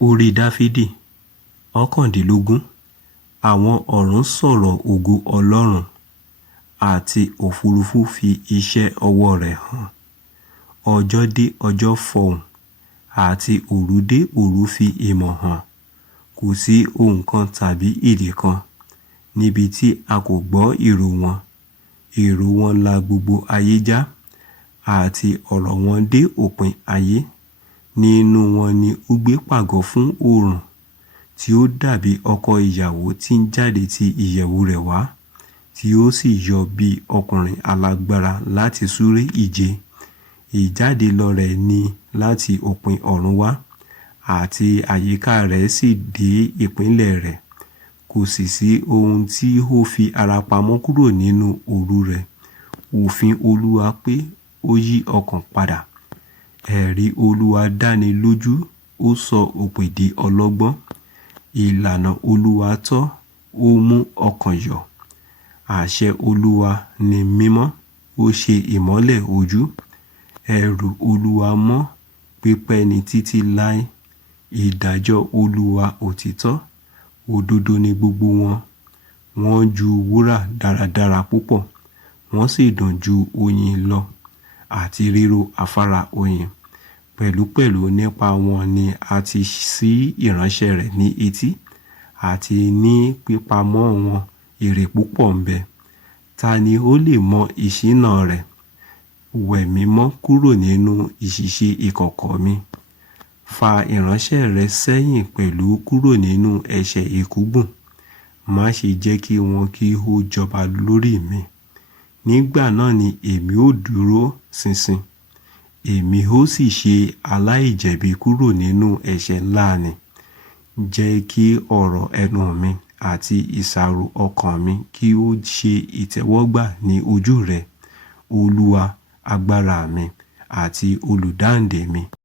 Orí Dáfídì 19. Àwọn ọ̀run sọ̀rọ̀ ògo Ọlọ́run, àti òfurufú fi iṣẹ́ ọwọ́ rẹ̀ hàn. Ọjọ́ dé ọjọ́ fọhùn, àti òru dé òru fi ìmọ̀ hàn. Kò sí ohùn kan tàbí èdè kan níbi tí a kò gbọ́ ìró wọn. Ìró wọn la gbogbo ayé já, àti ọ̀rọ̀ wọn dé òpin ayé. Nínú wọn ni ó gbé pàgọ́ fún oòrùn, tí ó dàbí ọkọ ìyàwó tí ń jáde ti ìyẹ̀wù rẹ̀ wá, tí ó sì yọ bí ọkùnrin alágbára láti súré ìje. Ìjáde lọ rẹ̀ ni láti òpin ọ̀run wá, àti àyíká rẹ̀ sì dé ìpínlẹ̀ rẹ̀. Kò sì sí ohun tí ó fi ara pamọ́ kúrò nínú òru rẹ̀. Òfin Olúwa pé ó yí ọkàn padà. Ẹ̀rí Olúwa dáni lójú, ó sọ òpè di ọlọ́gbọ́n. Ìlànà Olúwa tọ́, ó mú ọkàn yọ̀. Àṣẹ Olúwa ni mímọ́, ó ṣe ìmọ́lẹ̀ ojú. Ẹ̀rù Olúwa mọ́, pípẹ́ ni títí láé. Ìdájọ́ Olúwa òtítọ́, òdodo ni gbogbo wọn. Wọ́n ju wúrà dáradára púpọ̀, wọ́n sì dùn ju oyin lọ, àti rírò afárá oyin. Pẹ̀lúpẹ̀lú nípa wọn ni a ti ṣí ìránṣẹ́ rẹ̀ ní etí, àti ní pípamọ́ wọn èrè púpọ̀ ń bẹ. Ta ni ó lè mọ ìṣìnà rẹ̀? Wẹ̀ mí mọ́ kúrò nínú ìṣìṣe ìkọ̀kọ̀ mi. Fa ìránṣẹ́ rẹ sẹ́yìn pẹ̀lú kúrò nínú ẹ̀ṣẹ̀ ìkúgbùn. Má ṣe jẹ́ kí wọn kí ó jọba lórí mi. Nígbà náà ni èmi ó dúró ṣinṣin. Èmi ó sì ṣe aláìjẹ̀bi kúrò nínú ẹ̀ṣẹ̀ ńlá ni. Jẹ́ kí ọ̀rọ̀ ẹnu mi àti ìṣàrò ọkàn mi kí ó ṣe ìtẹ́wọ́gbà ní ojú rẹ, Olúwa, agbára mi àti olùdáǹdè mi.